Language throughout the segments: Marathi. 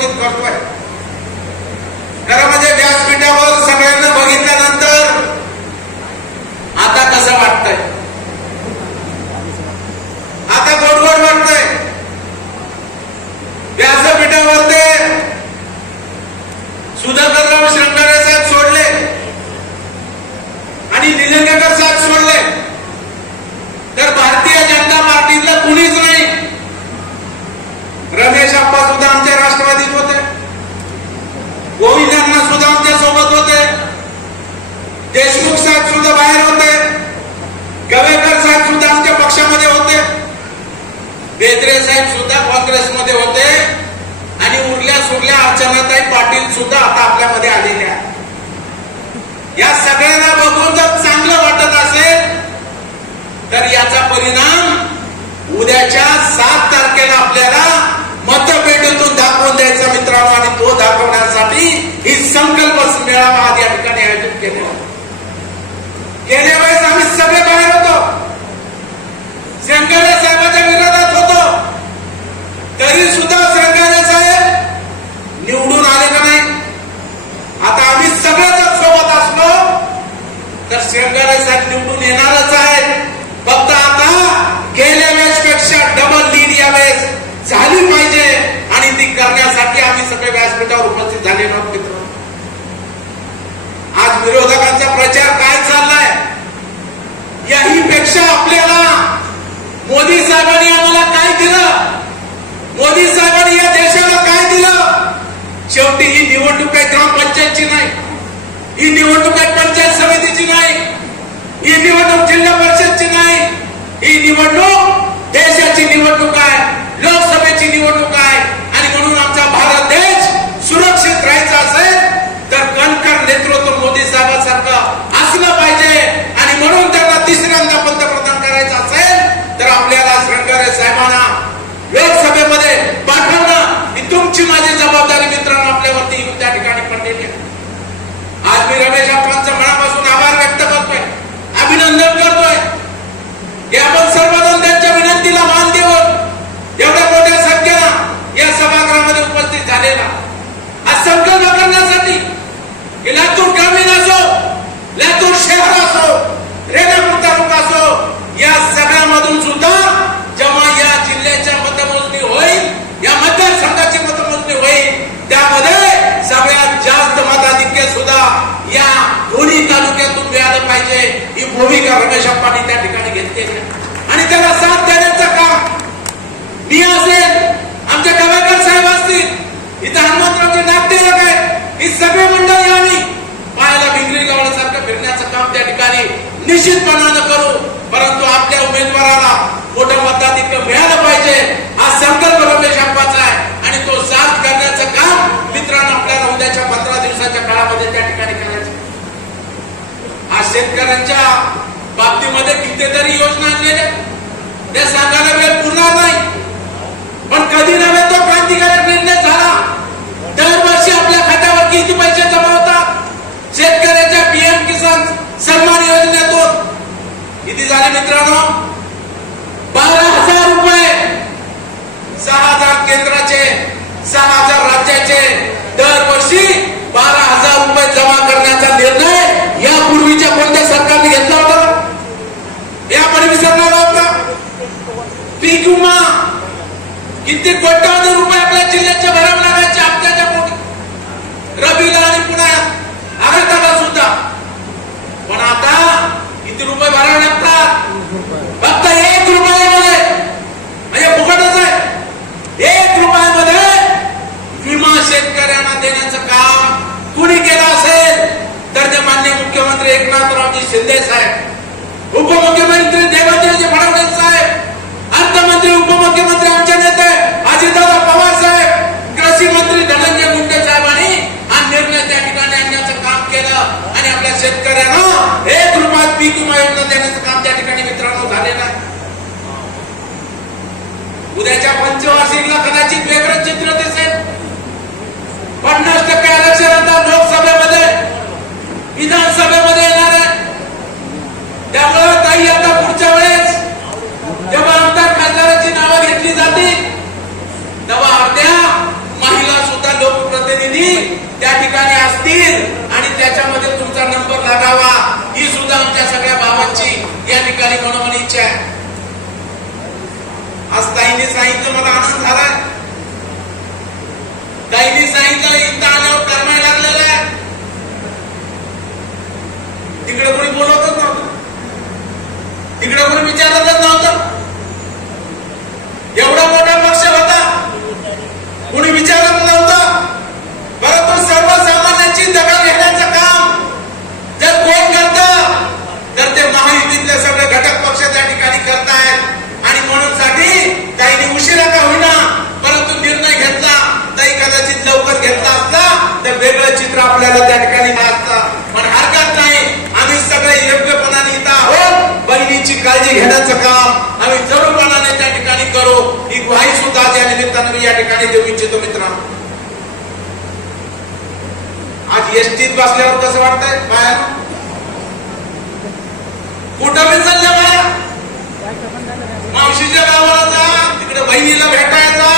संबोधित करतोय. खरं म्हणजे व्यासपीठावर सगळ्यांना बघितल्यानंतर आता कसं वाटतंय? आता गोडगोड वाटतंय. व्यासपीठावर ते सुधाकरराव श्रंगारे साहेब सोडले आणि निलंगेकर साहेब सोडले, तर भारतीय जनता पार्टीतलं कुणीच नाही. रमेश आप्पा सुद्धा आमच्या राष्ट्रवादीत होते, गोविंदांना सुद्धा आमच्या सोबत होते, देशमुख साहेब सुद्धा बाहेर होते, गवेकर साहेब सुद्धा आमच्या पक्षामध्ये होते, बेदरे साहेब सुद्धा काँग्रेसमध्ये होते आणि उरल्या सुरल्या अर्चनाताई पाटील सुद्धा आता आपल्यामध्ये आलेल्या. या सगळ्यांना बघून जर चांगलं वाटत असेल तर याचा परिणाम उद्याच्या 7 तारखेला आपल्याला मतपेटीतून दाखवून द्यायचा मित्रांनो. आणि तो दाखवण्यासाठी ही संकल्प मेळावा आज या ठिकाणी आयोजित केला. गेल्या वेळेस आम्ही सगळे बाहेर होतो, श्रंगारे साहेबांच्या विरोधात होतो, तरी सुद्धा श्रंगारे साहेब निवडून आले का नाही? आता आम्ही सगळे जर सोबत असलो तर श्रंगारे साहेब निवडून येणारच आहेत. फक्त आता गेल्या वेळेसपेक्षा डबल लीड या वेळेस झाली पाहिजे आणि ती करण्यासाठी आम्ही सगळे व्यासपीठावर उपस्थित झालेलो आहोत. आज विरोधकांचा प्रचार काय चाललाय याही पेक्षा आपल्याला मोदी साहेबांनी आम्हाला काय दिलं, मोदी साहेबांनी या देशाला काय दिलं. शेवटी ही निवडणूक आहे ग्रामपंचायतची नाही, ही निवडणूक आहे पंचायत समितीची नाही, ही निवडणूक जिल्हा परिषदची नाही, ही निवडणूक देशाची निवडणूक आहे, लोकसभेची निवडणूक आहे. आणि म्हणून आमचा भारत देश सुरक्षित राहायचा असेल तर कणखर नेतृत्व मोदी साहेबांसारखं असलं पाहिजे. आणि म्हणून त्यांना तिसऱ्यांदा पंतप्रधान करायचं असेल तर आपल्याला श्रंगारे साहेबांना लोकसभेमध्ये पाठवणं ही तुमची माझी जबाबदारी मित्रांनो आपल्यावरती त्या ठिकाणी पडलेली आहे. आज मी रमेश आप्पांचा मनापासून आभार व्यक्त करतोय, अभिनंदन करतोय की आपण सर्वजण त्यांच्या विनंतीला मान देऊन एवढ्या मोठ्या संख्येनं या सभागृहामध्ये उपस्थित झालेला आज संकल्प करण्यासाठी की लातूर ग्रामीण असो, लातूर शहर असो, रेणापूर तालुका असो, या सगळ्यामधून सुद्धा जेव्हा या जिल्ह्याच्या मतमोजणी होईल, या मतदारसंघाची मतमोजणी होईल, त्यामध्ये सगळ्यात जास्त मताधिक्य सुद्धा या दोन्ही तालुक्यातून मिळालं पाहिजे ही भूमिका रमेश आप्पांनी त्या ठिकाणी घेतलेली आहे. आणि त्याला साथ देण्याचं काम मी असेल, आमच्या गवेकर साहेब असतील, इथं हनुमंतरावचे नागदेवक आहेत, ही सगळी मंडळी आम्ही पायाला भिंगरी लावण्यासारखं फिरण्याचं काम त्या ठिकाणी निश्चितपणानं करू. परंतु आपल्या उमेदवाराला मोठं मताधिक्य मिळालं पाहिजे हा संकल्प रमेश आप्पाचा आहे आणि तो साथ करण्याचं काम मित्रांनो आपल्याला उद्याच्या 15 दिवसाच्या काळामध्ये त्या ठिकाणी करायचं. आज शेतकऱ्यांच्या बाबतीमध्ये कितीतरी योजना आणलेल्या त्या सांगायला वेळ पुरणार नाही, पण कधी नव्हे तो क्रांतिकारक निर्णय झाला. दरवर्षी आपल्या खात्यावर किती पैसे जमा होतात? शेतकऱ्याच्या पीएम किसान सन्मान योजनेतून किती झाले मित्रांनो? 12,000 रुपये. 6,000 केंद्राचे, 6,000 राज्याचे, दरवर्षी 12,000 रुपये जमा करण्याचा निर्णय यापूर्वीच्या कोणत्या सरकारने घेतला होता? यामध्ये विसरलेला होता. पीक विमा किती कोट्यावधी रुपये आपल्या जिल्ह्याच्या भरावे लागायचे हप्त्याच्या पोटी, रबीला आणि पुन्हा आघाताला सुद्धा. पण आता किती रुपये भरावे लागतात? फक्त 1 रुपयामध्ये, म्हणजे फुकटच आहे. 1 रुपयामध्ये विमा शेतकऱ्यांना देण्याचं काम कुणी केलं असेल तर ते माननीय मुख्यमंत्री एकनाथरावजी शिंदे साहेब, उपमुख्यमंत्री देवेंद्रजी फडणवीस साहेब, अर्थमंत्री उपमुख्यमंत्री आमचे नेते अजितदादा पवार साहेब, कृषी मंत्री धनंजय मुंडे साहेबांनी हा निर्णय त्या ठिकाणी आणण्याचं काम केलं आणि आपल्या शेतकऱ्यांना 1 रुपयात पीक विमा योजना देण्याचं काम त्या ठिकाणी मित्रांनो झालेलं आहे. उद्याच्या पंचवार्षिकला कदाचित वेगळं चित्र दिसेल. 50% आरक्षण आता लोकसभेमध्ये, विधानसभेमध्ये येणार आहे. त्यामुळे काही आता प्रतिनिधी त्या ठिकाणी असतील आणि त्याच्यामध्ये तुमचा नंबर लागावा, ही सुद्धा आमच्या सगळ्या भावांची या ठिकाणी मनोमन इच्छा आहे. आज ताईंनी सांगितलं, मला आनंद झालाय. ताईंनी सांगितलं इथं आल्यावर करमाय लागलेला आहे. तिकडे कोणी बोलवतच नव्हतं, तिकडे कोणी विचारतच नव्हतं. एवढा मोठा पक्ष होता, कोणी विचारत नव्हतं. परंतु सर्वसामान्यांची दखल घेण्याचं काम जर कोण करतं तर ते महायुतीतले सगळे घटक पक्ष त्या ठिकाणी करतायत. आणि म्हणून साठी काही उशिरा का होईना परंतु निर्णय घेतला. ताई कदाचित लवकर घेतला असता तर वेगळं चित्र आपल्याला त्या ठिकाणी असतं. पण हरकत नाही, आम्ही सगळे योग्यपणाने इथं आहोत. बहिणीची काळजी घेण्याचं काम आम्ही जरूरपणाने त्या ठिकाणी करू, ही ग्वाही सुद्धा त्या निमित्तानं मी या ठिकाणी देऊ इच्छितो. मित्रांनो, आज एसटीत बसल्यावर कसं वाटतंय? बाया कुठं बी चालल्या बाया, मावशीच्या गावाला जा, तिकडे बहिणीला भेटायला.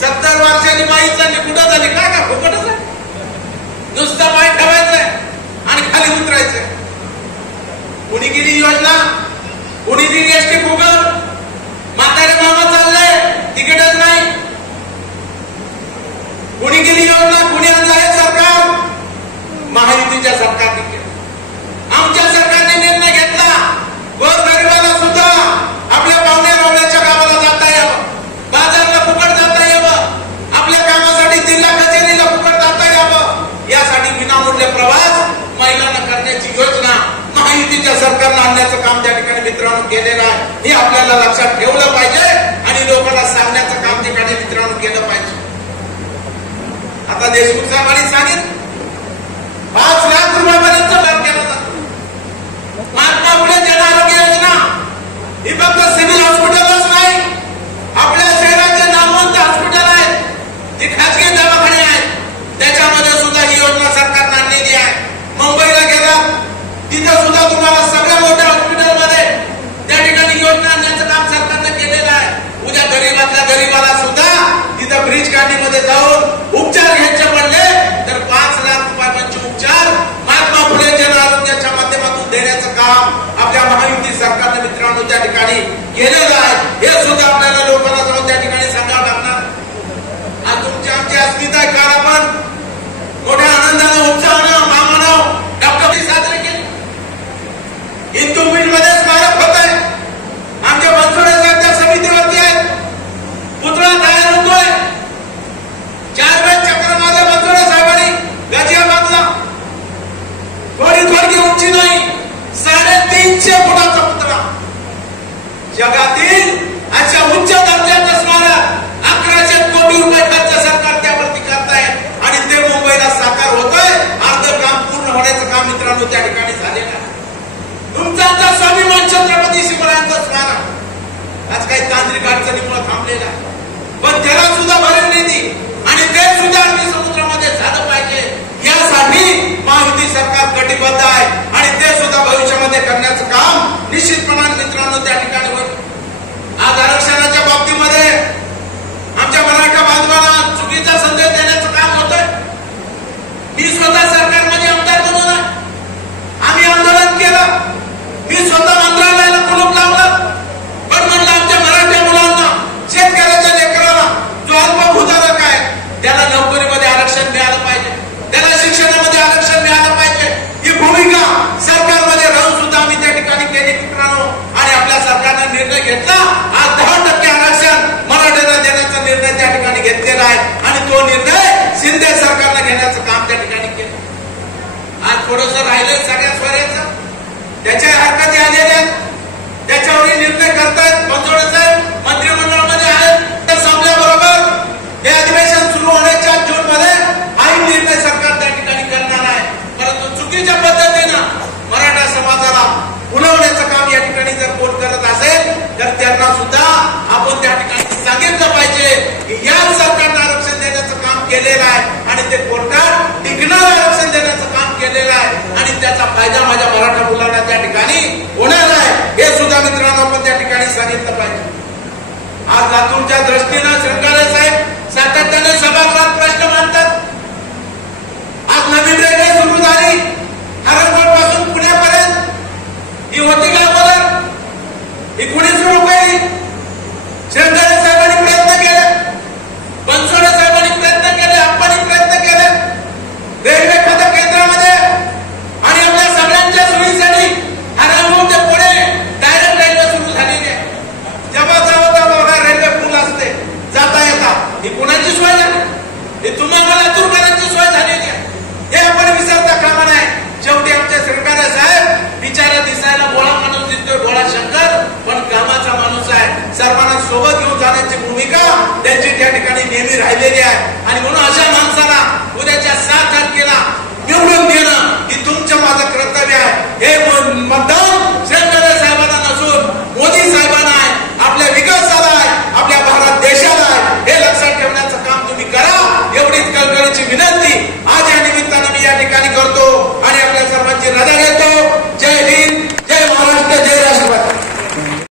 70 वर्षांनी बाई चालली, कुठं झाली? काय का फुकटच आहे, नुसता पाय ठेवायचंय आणि खाली उतरायचंय. कुणी केली योजना, कुणी दिली एसटी फुकट. म्हातारे मामा चाललंय, तिकीटच नाही. कुणी केली योजना, कुणी आणलं हे सरकार? महायुतीच्या सरकारने केलं. आमच्या सरकारने निर्णय घेतला, गोरगरिबाला सुद्धा आपल्या पाहुण्या रावण्याच्या गावाला जाता यावं, बाजारला फुकट जाता यावं, आपल्या कामासाठी जिल्हा कचेरीला फुकट जाता यावं, यासाठी विनामूल्य प्रवास महिलांना करण्याची योजना महायुतीच्या सरकारनं आणण्याचं काम त्या ठिकाणी मित्रांनो केलेलं आहे. हे आपल्याला लक्षात ठेवलं पाहिजे आणि लोकांना सांगण्याचं काम त्या ठिकाणी मित्रांनो केलं पाहिजे. आता देशमुख साहेबांनी सांगितलं 5 लाख रुपयापर्यंत लाभ केला जातो. महात्मा फुले जन आरोग्य योजना ही फक्त सिव्हिल हॉस्पिटलच नाही, आपल्या शहराचे नामवंत हॉस्पिटल आहेत, ते खाजगी दवाखाने आहेत, त्याच्यामध्ये सुद्धा ही योजना सरकारने आणलेली आहे. मुंबईला गेला तिथं सुद्धा तुम्हाला सगळ्या मोठ्या हॉस्पिटलमध्ये त्या ठिकाणी योजना आणण्याचं काम सरकारने केलेलं आहे. उद्या गरीबातल्या गरीबाला सुद्धा तिथं ब्रिज काढणीमध्ये जाऊन उपचार घ्यायचे पडले तर 5 लाख रुपयांचे उपचार महात्मा फुले जन आरोग्याच्या माध्यमातून देण्याचं काम आपल्या महायुती सरकारने मित्रांनो त्या ठिकाणी केलेलं आहे. हे सुद्धा आपल्याला लोकांना जाऊन त्या ठिकाणी सांगावं लागणार. आज तुमची आमची अस्मिता आहे, काल आपण मोठ्या आनंदानं उत्साहानं मामानं डॉक्टर साजरे केले. हिंदू मिलमध्ये स्मारक होत आहे, आमच्या बनसोडे साहेब त्या समितीवरती आहेत, पुतळा तयार होतोय. 4 वेळ चक्र मारले बनसोडे साहेबांनी गाजियाबादला. थोडी उंची नाही, 350 फुटाचा पुतळा. जगातील अशा उच्च दर्जाचं स्मारक 1100 कोटी रुपये खर्च सरकार त्यावरती करताय आणि ते मुंबईला साकार होतोय. अर्ध काम पूर्ण होण्याचं काम मित्रांनो त्या ठिकाणी झालेलं आहे. तुमचा स्वाभिमान छत्रपती शिवरायांचा स्मारक आज काही तांत्रिक अडचणीमुळे थांबलेला आहे, पण त्याला सुद्धा भरण निधी आणि ते सुद्धा अरबी समुद्रामध्ये झालं पाहिजे यासाठी महायुती सरकार कटिबद्ध आहे आणि ते सुद्धा भविष्यामध्ये करण्याचं काम निश्चितपणाने मित्रांनो त्या ठिकाणी होईल. आज आरक्षणाच्या बाबतीमध्ये आमच्या मराठा बांधवांना चुकीचा संदेश देण्याचं काम होतंय. मी स्वतः सरकारमध्ये आमदार म्हणून आहे, आम्ही आंदोलन केलं, मी स्वतः मंत्रालयाला कुलूप लावलं, पण म्हणलं आमच्या मराठा मुलांना, शेतकऱ्याच्या लेकराला जो अल्पभूधारक आहे त्याला नोकरीमध्ये आरक्षण मिळालं पाहिजे, त्याला शिक्षणामध्ये आरक्षण मिळालं पाहिजे. ही भूमिका सरकारमध्ये राहून सुद्धा आम्ही त्या ठिकाणी केली मित्रांनो. आणि आपल्या सरकारने निर्णय घेतला, आज 10% आरक्षण मराठ्यांना देण्याचा निर्णय त्या ठिकाणी घेतलेला आहे आणि तो निर्णय शिंदे सरकारने घेण्याचं काम त्या ठिकाणी केलं. आज थोडंसं राहिलंय सगळ्या स्वराज्याचं, त्याच्या हरकती आलेल्या त्याच्यावरही निर्णय करतायत. बनसोडे साहेब मंत्रिमंडळामध्ये आहेत, ते संपल्याबरोबर हे अधिवेशन सुरू होण्याच्या जूनमध्ये हाही निर्णय सरकार त्या ठिकाणी करणार आहे. परंतु चुकीच्या पद्धतीनं मराठा समाजाला फुलवण्याचं काम या ठिकाणी जर कोण करत असेल तर त्यांना सुद्धा आपण त्या ठिकाणी सांगितलं पाहिजे की या सरकारनं आरक्षण देण्याचं काम केलेलं आहे आणि ते कोर्टात टिकणारं आरक्षण देण्याचं काम केलेलं आहे आणि त्याचा फायदा माझ्या मराठा मुलांना त्या ठिकाणी होणार आहे. हे सुद्धा मित्रांनो आपण त्या ठिकाणी सांगितलं पाहिजे. आज लातूरच्या दृष्टीनं शृंगारे साहेब सातत्याने सभागृहात प्रश्न मांडतात. पंतप्रधानांची भूमिका त्यांची त्या ठिकाणी नेहमी राहिलेली आहे आणि म्हणून